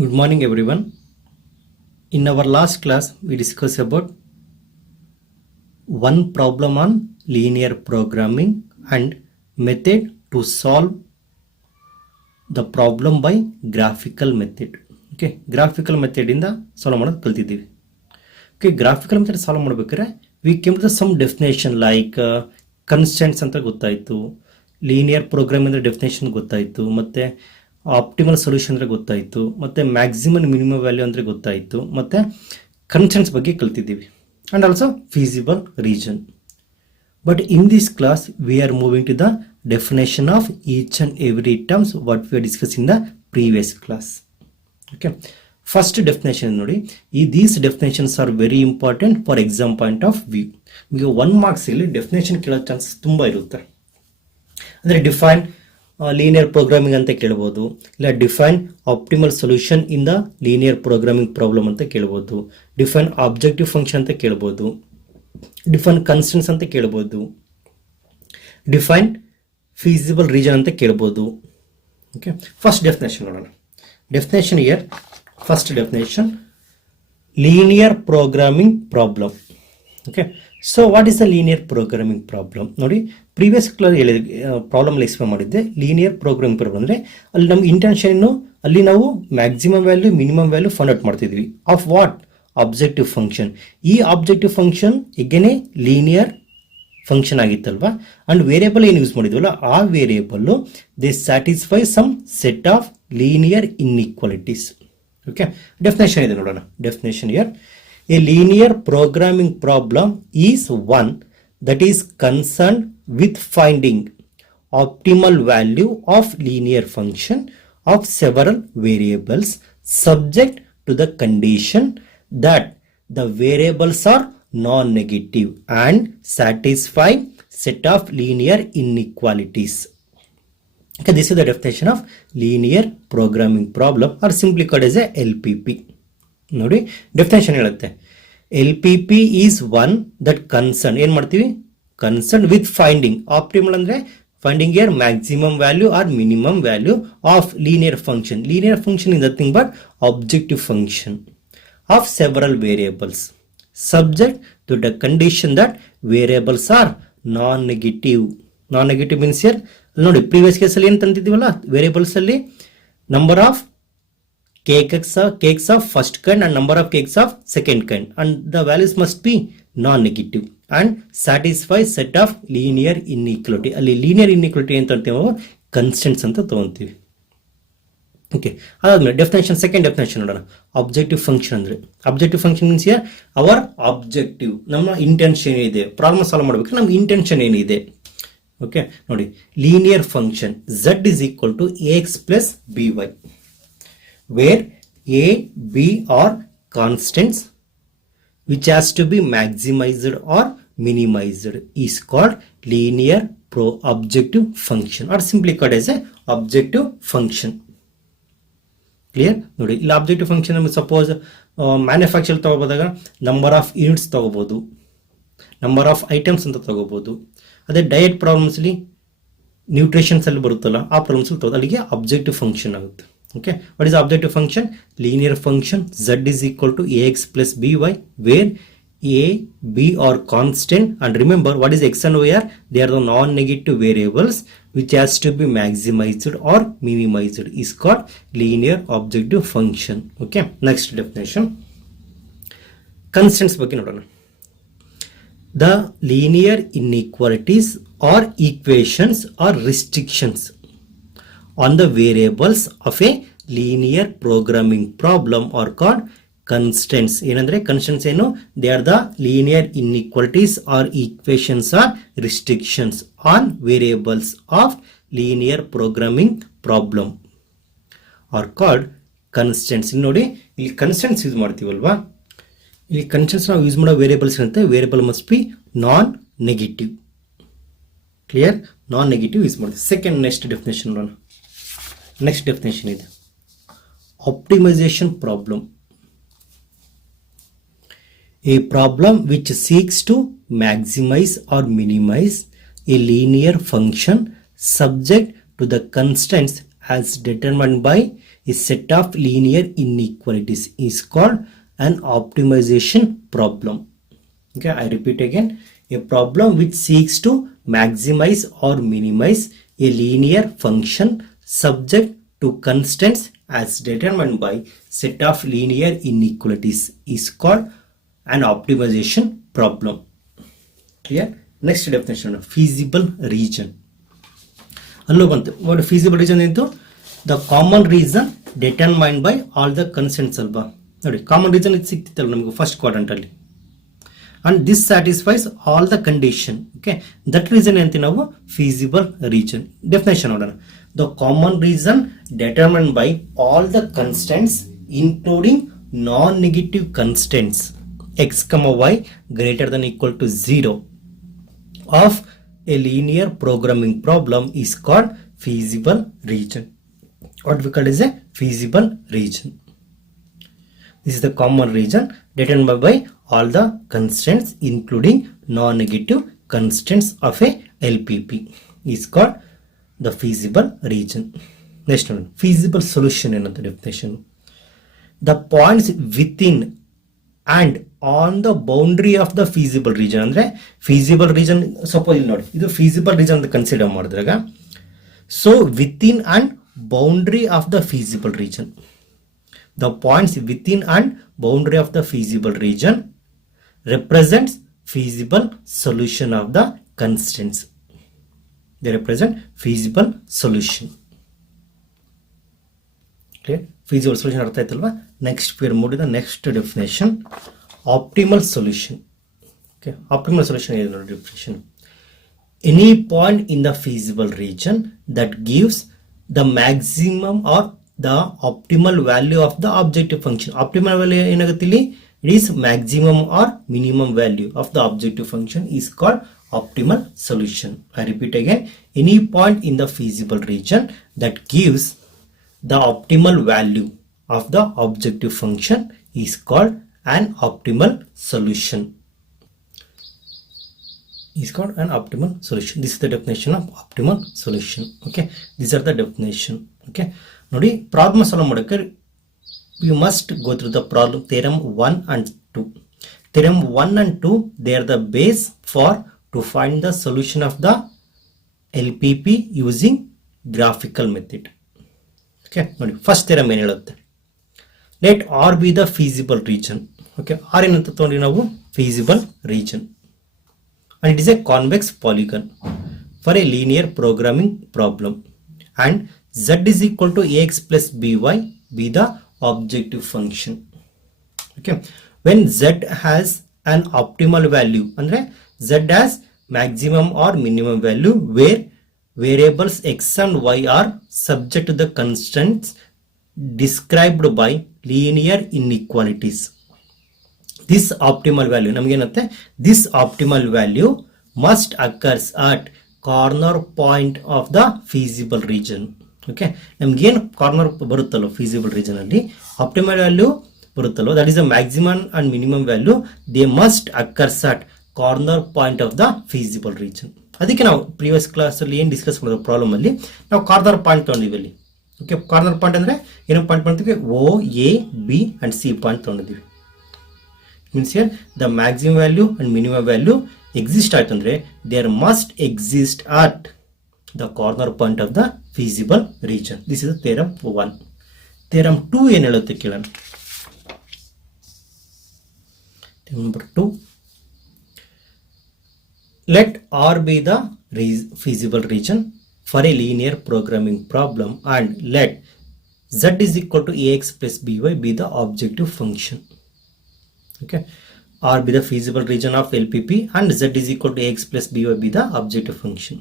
Good morning everyone. In our last class we discussed about one problem on linear programming and method to solve the problem by graphical method. Okay, graphical method ಇಂದ ಸಾಲ್ವ್ ಮಾಡೋದು ಕಲ್ತಿದ್ದೀವಿ. Okay, graphical method solve ಮಾಡಬೇಕಾದ್ರೆ we came to some definition like constraints ಅಂತ ಗೊತ್ತಾಯಿತು, linear programming ಅಂದ್ರೆ ಡೆಫಿನೇಷನ್ ಗೊತ್ತಾಯಿತು, ಮತ್ತೆ optimal solution ಅಂದರೆ ಗೊತ್ತಾಯಿತು, ಮತ್ತು ಮ್ಯಾಕ್ಸಿಮಮ್ ಮಿನಿಮಮ್ ವ್ಯಾಲ್ಯೂ ಅಂದರೆ ಗೊತ್ತಾಯಿತು, ಮತ್ತು ಕನ್ಸ್ಟೆಂಟ್ಸ್ ಬಗ್ಗೆ ಕಲ್ತಿದ್ದೀವಿ and also feasible region. But in this class we are moving to the definition of each and every terms what we are discuss in the previous class. Okay, first definition ನೋಡಿ, these definitions are very important for exam point of view. ಈಗ 1 ಮಾರ್ಕ್ಸಲ್ಲಿ ಡೆಫಿನೇಷನ್ ಕೇಳೋ ಚಾನ್ಸಸ್ ತುಂಬ ಇರುತ್ತೆ. ಅಂದರೆ define linear programming ಅಂತ ಕೇಳ್ಬೋದು, ಇಲ್ಲ define optimal solution in the linear programming problem ಅಂತ ಕೇಳ್ಬೋದು, ಡಿಫೈನ್ ಆಬ್ಜೆಕ್ಟಿವ್ ಫಂಕ್ಷನ್ ಅಂತ ಕೇಳ್ಬೋದು, ಡಿಫೈನ್ ಕನ್ಸ್ಟೆಂಟ್ಸ್ ಅಂತ ಕೇಳ್ಬೋದು, ಡಿಫೈನ್ ಫೀಸಿಬಲ್ ರೀಜನ್ ಅಂತ ಕೇಳ್ಬೋದು. ಓಕೆ, ಫಸ್ಟ್ ಡೆಫಿನೇಷನ್ ನೋಡೋಣ. Definition here first definition linear programming problem. Okay, so what is the linear programming problem? ನೋಡಿ, ಪ್ರೀವಿಯಸ್ ಕ್ಲಾಸ್ ಪ್ರಾಬ್ಲಮ್ ಎಕ್ಸ್ಪ್ಲೇನ್ ಮಾಡಿದ್ದೆ. ಲೀನಿಯರ್ ಪ್ರೋಗ್ರಾಮಿಂಗ್ ಪ್ರಾಬ್ಲಮ್ ಅಂದರೆ ಅಲ್ಲಿ ನಮ್ಗೆ ಇಂಟೆನ್ಷನ್ನು ಅಲ್ಲಿ ನಾವು maximum value minimum value find out ಮಾಡ್ತಿದ್ವಿ ಆಫ್ ವಾಟ್ ಆಬ್ಜೆಕ್ಟಿವ್ ಫಂಕ್ಷನ್. ಈ ಆಬ್ಜೆಕ್ಟಿವ್ ಫಂಕ್ಷನ್ ಈಗೇನೆ ಲೀನಿಯರ್ ಫಂಕ್ಷನ್ ಆಗಿತ್ತಲ್ವಾ, ಅಂಡ್ ವೇರಿಯಬಲ್ ಏನು ಯೂಸ್ ಮಾಡಿದ್ವಲ್ಲ ಆ variable they satisfy some set of linear inequalities. Okay, definition ಇದೆ ನೋಡೋಣ. Definition year a linear programming problem is one that is concerned with finding optimal value of linear function of several variables subject to the condition that the variables are non-negative and satisfy set of linear inequalities. Okay, this is the definition of linear programming problem or simply called as a LPP. ನೋಡಿ, definition ಹೇಳುತ್ತೆ, L P P is one that concern ಏನು ಮಾಡ್ತೀವಿ, concern with finding optimal ಅಂದರೆ finding either maximum value or minimum value of linear function. Linear function is nothing but objective function of several variables subject to the condition that variables are non negative. Non negative means here ನೋಡಿ, previous ಕೇಸಲ್ಲಿ ಏನು ತಂದಿದ್ದೀವಲ್ಲ, variables ಅಲ್ಲಿ number of cakes of first kind and number of cakes of second kind, and the values must be non-negative and satisfy set of linear inequality. ಅಲ್ಲಿ linear inequality ಅಂತ ಅಂತೀವಿ, constants ಅಂತ ತಗೊಂತೀವಿ. ಓಕೆ, ಅದಾದ್ಮೇಲೆ ಡೆಫಿನೇಷನ್, ಸೆಕೆಂಡ್ ಡೆಫಿನೇಷನ್ ನೋಡೋಣ. Objective function ಅಂದ್ರೆ, objective function means our objective, ನಮ್ಮ intention ಏನಿದೆ, ಪ್ರಾಬ್ಲಮ್ ಸಾಲ್ವ್ ಮಾಡಬೇಕು, ನಮ್ಮ ಇಂಟೆನ್ಷನ್ ಏನಿದೆ. ಓಕೆ, ನೋಡಿ, linear function z is equal to ax plus by, where a, b are constants which has to be maximized or minimized is called linear objective function or simply called as a objective function. Clear? ನೋಡಿ, ಇಲ್ಲಿ objective function ನಮಗೆ suppose manufacture ತಗೋಬೋದಾಗ number of units ತಗೋಬಹುದು, number of items ಅಂತ ತಗೋಬಹುದು. ಅದೇ ಡಯಟ್ ಪ್ರಾಬ್ಲಮ್ಸ್ಲಿ ನ್ಯೂಟ್ರಿಷನ್ಸ್ ಅಲ್ಲಿ ಬರುತ್ತಲ್ಲ ಆ ಪ್ರಾಬ್ಲಮ್ಸ್ ತಗೋ, ಅಲ್ಲಿಗೆ ಆಬ್ಜೆಕ್ಟಿವ್ ಫಂಕ್ಷನ್ ಆಗುತ್ತೆ. Okay, what is the objective function? Linear function z is equal to ax plus by, where a, b are constant, and remember what is x and y are? They are the non-negative variables which has to be maximized or minimized is called linear objective function. Okay, next definition, constants ಬಗ್ಗೆ ನೋಡೋಣ. The linear inequalities or equations or restrictions on the variables of a linear programming problem are called constraints. ಏನಂದ್ರೆ constraints ಏನು? They are the linear inequalities or equations or restrictions on variables of linear programming problem are called constraints. ಇಲ್ಲಿ ನೋಡಿ, ಇಲ್ಲಿ constraints use ಮಾಡ್ತೀವಲ್ವಾ, ಇಲ್ಲಿ constraints ನಾವು ಯೂಸ್ ಮಾಡೋ ವೇರಿಯೇಬಲ್ಸ್ ಇರುತ್ತೆ, variable must B non negative. Clear? ನಾನ್ ನೆಗೆಟಿವ್ ಯೂಸ್ ಮಾಡ್ತೀವಿ. ಸೆಕೆಂಡ್ ನೆಕ್ಸ್ಟ್ ಡೆಫಿನೇಷನ್ ನೋಡೋಣ. Next definition is optimization problem. A problem which seeks to maximize or minimize a linear function subject to the constraints as determined by a set of linear inequalities is called an optimization problem. Okay, I repeat again, a problem which seeks to maximize or minimize a linear function subject to constants as determined by set of linear inequalities is called an optimization problem. Clear? Next definition, feasible region. ಅಲ್ಲೂ ಬಂತು ನೋಡಿ, feasible region into the common region determined by all the constants ಅಲ್ವಾ. ನೋಡಿ common reason ಇದು ಸಿಕ್ತಿತ್ತಲ್ಲ ನಮಗೆ first quadrant ಅಲ್ಲಿ, and this satisfies all the condition. Okay, that region ಅಂತೀವಿ ನಾವು feasible region. Definition ನೋಡೋಣ. The common region determined by all the constants including non-negative constants x, y greater than equal to 0 of a linear programming problem is called feasible region. What we call is a feasible region. This is the common region determined by all the constants including non-negative constants of a LPP is called the feasible region. Next one, feasible solution another definition. The points within and on the boundary of the feasible region. ಅಂದ್ರೆ feasible region suppose ಇಲ್ಲಿ ನೋಡಿ, ಇದು feasible region ಅಂತ ಕನ್ಸಿಡರ್ ಮಾಡಿದ್ರಾಗ, so within and boundary of the feasible region, the points within and boundary of the feasible region represents feasible solution of the constants. They represent feasible solution. Okay, feasible solution ಅರ್ಥ ಆಯ್ತಲ್ವಾ. Next we are moving to the next definition, optimal solution. Okay, optimal solution is the definition. Any point in the feasible region that gives the maximum or the optimal value of the objective function. Optimal value ಏನಾಗುತ್ತೆ ಇಲ್ಲಿ, it is maximum or minimum value of the objective function is called optimal solution. I repeat again, any point in the feasible region that gives the optimal value of the objective function is called an optimal solution. Is called an optimal solution. This is the definition of optimal solution. Okay, these are the definition. Okay, ನೋಡಿ problem solve ಮಾಡೋಕ್ಕೆ you must go through the problem theorem 1 and 2. Theorem 1 and 2, they are the base for to find the solution of the LPP using graphical method. Okay, ನೋಡಿ first theorem ಏನು ಹೇಳುತ್ತೆ, let R be the feasible region. Okay, R ಏನಂತ ತಗೊಂಡ್ರಿ ನಾವು, feasible region, and it is a convex polygon for a linear programming problem, and z is equal to ax plus by be the objective function. Okay, when z has an optimal value, andre z has maximum or minimum value where variables x and y are subject to the constants described by linear inequalities. This optimal value ನಮಗೇನಂತೆ, this optimal value must occurs at corner point of the feasible region. ಓಕೆ, ನಮ್ಗೇನು corner ಬರುತ್ತಲ್ಲೋ feasible region ಅಲ್ಲಿ optimal value ಬರುತ್ತಲ್ಲೋ, that is a maximum and minimum value, they must occurs at corner point of the feasible region. ಅದಕ್ಕೆ ನಾವು previous class ಅಲ್ಲಿ ಏನು ಡಿಸ್ಕಸ್ ಮಾಡಿರೋ ಪ್ರಾಬ್ಲಮ್ ಅಲ್ಲಿ ನಾವು ಕಾರ್ನರ್ ಪಾಯಿಂಟ್ ತಗೊಂಡಿವಿ ಅಲ್ಲಿ. ಓಕೆ, ಕಾರ್ನರ್ ಪಾಯಿಂಟ್ ಅಂದ್ರೆ ಏನೋ ಪಾಯಿಂಟ್ ಮಾಡ್ತೀವಿ, O A B and C point ತಗೊಂಡಿದ್ದೀವಿ. Means here the maximum value and minimum value exist ಆಯ್ತು ಅಂದ್ರೆ there must exist at the corner point of the feasible region. This is the theorem 1. Theorem 2 ಏನು ಹೇಳುತ್ತೆ ಕೇಳೋಣ. Theorem number 2, let R be the feasible region for a linear programming problem and let z is equal to ax plus by be the objective function. Okay, R be the feasible region of LPP and z is equal to ax plus by be the objective function.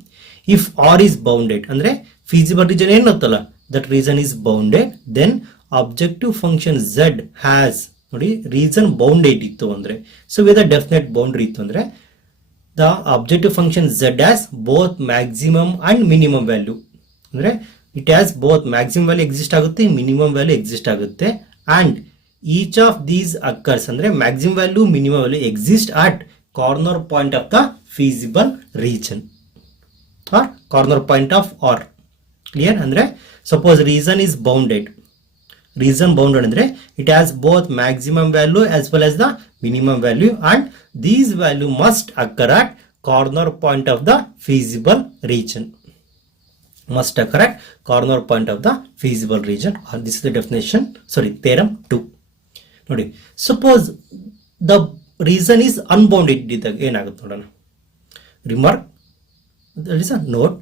If R is bounded, ಅಂದ್ರೆ feasible region ಏನತ್ತಲ್ಲ, that region is bounded, then objective function z has, ನೋಡಿ region bounded ಇತ್ತು ಅಂದ್ರೆ, so with a definite boundary ಇತ್ತು ಅಂದ್ರೆ the objective function z has both maximum and minimum value. ಅಂದ್ರೆ it has both maximum value exist ಆಗುತ್ತೆ, minimum value exist ಆಗುತ್ತೆ, and each of these occurs, ಅಂದ್ರೆ maximum value minimum value exist at corner point of the feasible region or corner point of R. Clear? ಅಂದರೆ suppose reason is bounded. Reason bounded andre it has both maximum value as well as the minimum value, and these value must occur at corner point of the feasible region. Must occur at corner point of the feasible region. This is the definition, sorry, theorem 2. ನೋಡಿ, suppose the reason is unbounded ಇದ್ದಾಗ ಏನಾಗುತ್ತೆ ನೋಡೋಣ. Remark, that is a note.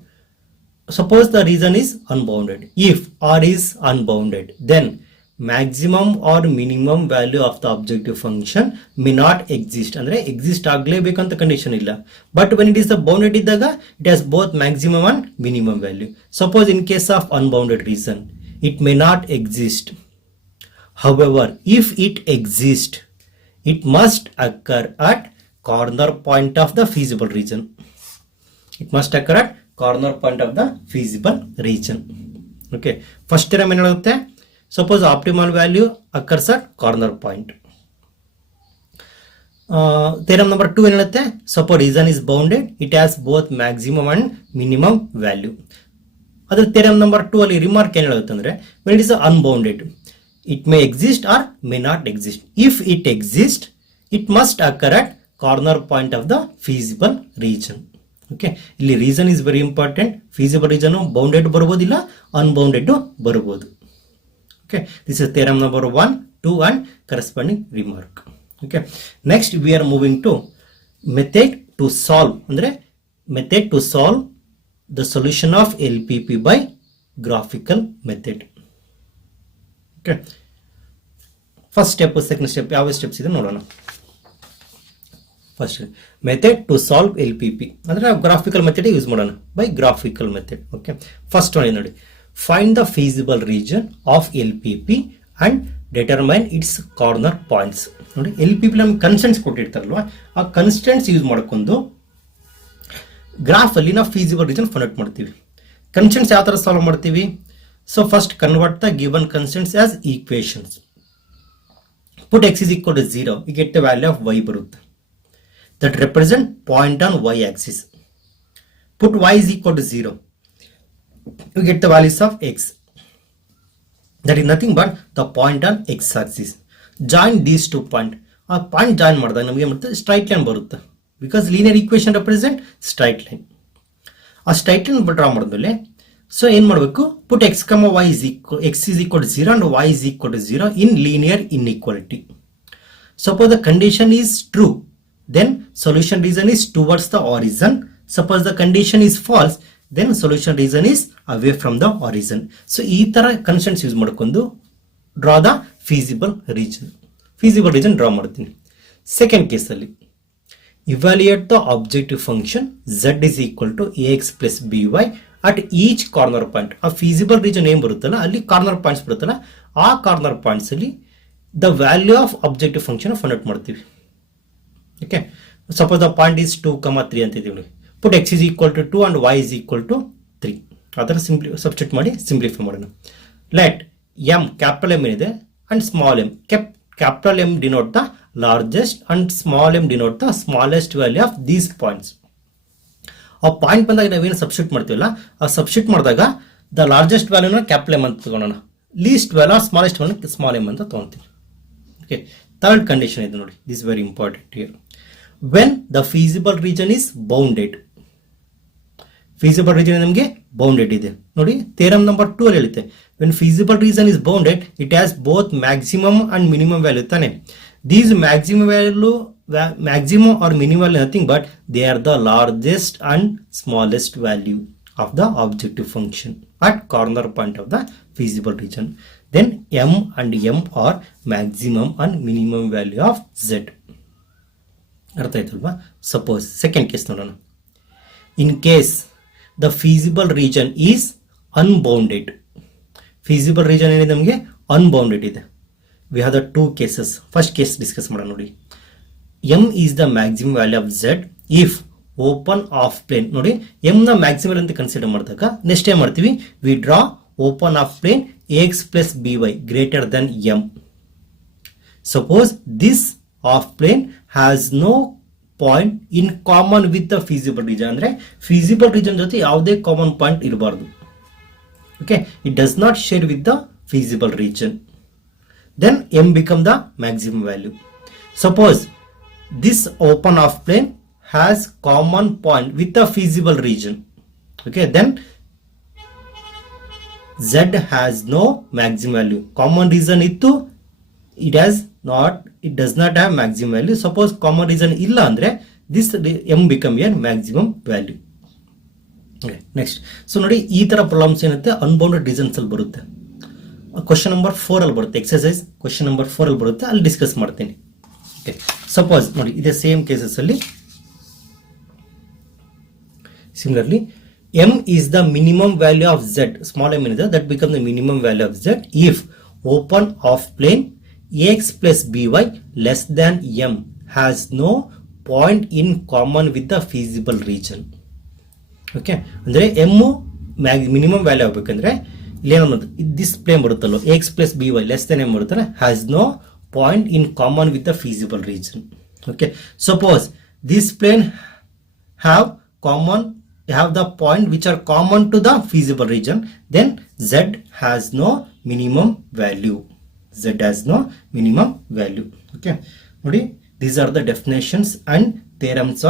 Suppose the reason is unbounded. If R is unbounded, then maximum or minimum value of the objective function may not exist. ಅಂದ್ರೆ ಎಕ್ಸಿಸ್ಟ್ ಆಗಲೇಬೇಕಂತ ಕಂಡೀಷನ್ ಇಲ್ಲ. But when it is the bounded ಇದ್ದಾಗ it has both maximum and minimum value. Suppose in case of unbounded reason, it may not exist. However, if it exists, it must occur at corner point of the feasible region. It must occur at corner point of the feasible region. Okay, first theorem ಏನು ಹೇಳುತ್ತೆ? Suppose optimal value occurs at corner point. Theorem number 2 ಏನು ಹೇಳುತ್ತೆ? Suppose reason is bounded, it has both maximum and minimum value. ಅದರ theorem number 2 ಅಲ್ಲಿ ರಿಮಾರ್ಕ್ ಏನು ಹೇಳುತ್ತೆ ಅಂದ್ರೆ, when it is unbounded, it may exist or may not exist. If it exists, it must occur at corner point of the feasible region. ಓಕೆ, ಇಲ್ಲಿ reason is very important. Feasible reason bounded ಬರ್ಬೋದಿಲ್ಲ, unbounded ಬರ್ಬೋದು. Okay, this is theorem number 1, 2 and corresponding remark. Okay, next we are moving to method to solve, ಅಂದ್ರೆ method to solve the solution of LPP by graphical method. Okay, first step, second step, ಯಾವ steps ಇದೆ ನೋಡೋಣ. First method to solve LPP ಅಂದ್ರೆ ನಾವು graphical method use ಮಾಡೋಣ, by graphical method. Okay, first one ನೋಡಿ, find the feasible region of LPP and determine it's corner points. ನೋಡಿ, LPP ನಮ್ಗೆ ಕನ್ಸ್ಟೆಂಟ್ಸ್ ಕೊಟ್ಟಿರ್ತಾರಲ್ವಾ, ಆ ಕನ್ಸ್ಟೆಂಟ್ಸ್ ಯೂಸ್ ಮಾಡ್ಕೊಂಡು ಗ್ರಾಫ್ ಅಲ್ಲಿ ನಾವು ಫೀಸಿಬಲ್ ರೀಜನ್ ಫೈಂಡ್ ಔಟ್ ಮಾಡ್ತೀವಿ. ಕನ್ಸ್ಟೆಂಟ್ಸ್ ಯಾವ ತರ ಸಾಲ್ವ್ ಮಾಡ್ತೀವಿ? So first convert the given constants as equations. Put x is equal to 0, you get the value of y ಬರುತ್ತೆ. That represent point on y axis. Put y is equal to 0, you get the values of x. That is nothing but the point on x axis. Join these two points. ಆ point join ಮಾಡಿದಾಗ ನಮಗೆ ಮತ್ತೆ straight line ಬರುತ್ತೆ, because linear equation represent straight line. ಆ straight line draw ಮಾಡಿದ್ಮೇಲೆ ಸೊ ಏನ್ ಮಾಡಬೇಕು? ಪುಟ್ x, y is equal, x is equal to 0 and y is equal to 0 in linear inequality. Suppose the condition is true, then solution region is towards the origin. Suppose the condition is false, then solution region is away from the origin. So ಈ ತರ constants use ಮಾಡ್ಕೊಂಡು draw the feasible region. Feasible region draw ಮಾಡ್ತೀನಿ. Second case ಅಲ್ಲಿ evaluate the objective function z is equal to ax plus by at each corner point. ಆ feasible region ಏನ್ ಬರುತ್ತಲ್ಲ, ಅಲ್ಲಿ corner points ಬರುತ್ತಲ್ಲ, ಆ ಕಾರ್ನರ್ ಪಾಯಿಂಟ್ಸ್ ಅಲ್ಲಿ the value of objective function find out ಮಾಡ್ತೀವಿ. Okay, suppose the point is 2, 3 ಅಂತ ಇದೀವಿ. ಪುಟ್ x is equal to 2 and y is equal to 3. ಆ ಥರ ಸಬ್ಸ್ಟಿಟ್ಯೂಟ್ ಮಾಡಿ ಸಿಂಪ್ಲಿಫೈ ಮಾಡೋಣ. ಲೆಟ್ m, ಕ್ಯಾಪಿಟಲ್ M ಏನಿದೆ, and small m. Capital M denote the largest and small m denote the smallest value of these points. ಆ point ಬಂದಾಗ ನಾವೇನು substitute ಮಾಡ್ತೀವಲ್ಲ, ಆ ಸಬ್ಸ್ಟಿಟ್ಯೂಟ್ ಮಾಡಿದಾಗ ದ ಲಾರ್ಜೆಸ್ಟ್ ವ್ಯಾಲ್ಯೂನ ಕ್ಯಾಪಿಟಲ್ M ಅಂತ ತಗೊಳ್ಳೋಣ, least value smallest value small m ಅಂತ ತಗೊಳ್ತೀವಿ. ಓಕೆ, ಥರ್ಡ್ ಕಂಡೀಷನ್ ಇದೆ ನೋಡಿ, this very important here. When the feasible region is bounded, feasible region ನಮಗೆ ಬೌಂಡೆಡ್ ಇದೆ ನೋಡಿ. ಥಿಯರಮ್ ನಂಬರ್ 2 ಅಲ್ಲಿ ಹೇಳುತ್ತೆ, when feasible region is bounded it has both maximum and minimum value ತಾನೆ. These maximum value, maximum or minimum nothing but they are the largest and smallest value of the objective function at corner point of the feasible region. Then m and m are maximum and minimum value of z. ಅರ್ಥ ಆಯ್ತಲ್ವಾ? Suppose second case ನೋಡೋಣ. In case the feasible region is unbounded, feasible region ಏನಿದೆ ನಮಗೆ unbounded ಇದೆ. We have the 2 cases. First case discuss ಮಾಡೋಣ ನೋಡಿ. m is the maximum value of z if open half plane. ನೋಡಿ, M ನ maximum ಅಂತ consider ಮಾಡಿದಾಗ next ಏನ್ ಮಾಡ್ತೀವಿ? We draw open half plane ax plus by greater than m. Suppose this half plane has no point in common with the feasible region, ಅಂದ್ರೆ feasible region ಜೊತೆ ಯಾವುದೇ common point ಇರಬಾರ್ದು. Okay, it does not share with the feasible region. Then m become the maximum value. Suppose this open half plane has common point with the feasible region. Okay, then z has no maximum value. Common region ittu, it does not have maximum value. Suppose common region illa andre this m become a maximum value. Okay, next. So ನೋಡಿ ಈ ತರ ಪ್ರಾಬ್ಲಮ್ಸ್ ಏನಂತೆ unbounded reasons ಅಲ್ಲಿ ಬರುತ್ತೆ. Question number 4 ಅಲ್ಲಿ ಬರುತ್ತೆ. Exercise question number 4 ಅಲ್ಲಿ ಬರುತ್ತೆ, ಅಲ್ಲಿ ಡಿಸ್ಕಸ್ ಮಾಡ್ತೀನಿ. ಓಕೆ, ಸಪೋಸ್ ನೋಡಿ ಇದೇ ಸೇಮ್ ಕೇಸಸ್ ಅಲ್ಲಿ similarly m is the minimum value of z, small m is that become the minimum value of z if open of plane ax plus by less than m has no point in common with the feasible region. Okay, ಅಂದರೆ M minimum value ಆಗಬೇಕಂದ್ರೆ ಇಲ್ಲೇನೋ this plane ಬರುತ್ತಲ್ಲೋ X plus B Y less than M ಬರುತ್ತಲ್ಲ, has no point in common with the feasible region. Okay, suppose this plane have the point which are common to the feasible region, then z has no minimum value. Z has no minimum value. Okay, ನೋಡಿ, these are the definitions and theorems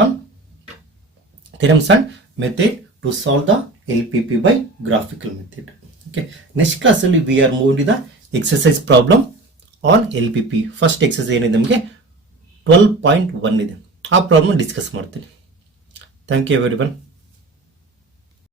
and method to solve the LPP by graphical method. Okay, next class ಅಲ್ಲಿ we are moving to the exercise problem on LPP. First exercise ಏನಿದೆ ನಮಗೆ 12.1 ಇದೆ, ಆ problem discuss ಮಾಡ್ತೀನಿ. Thank you everyone.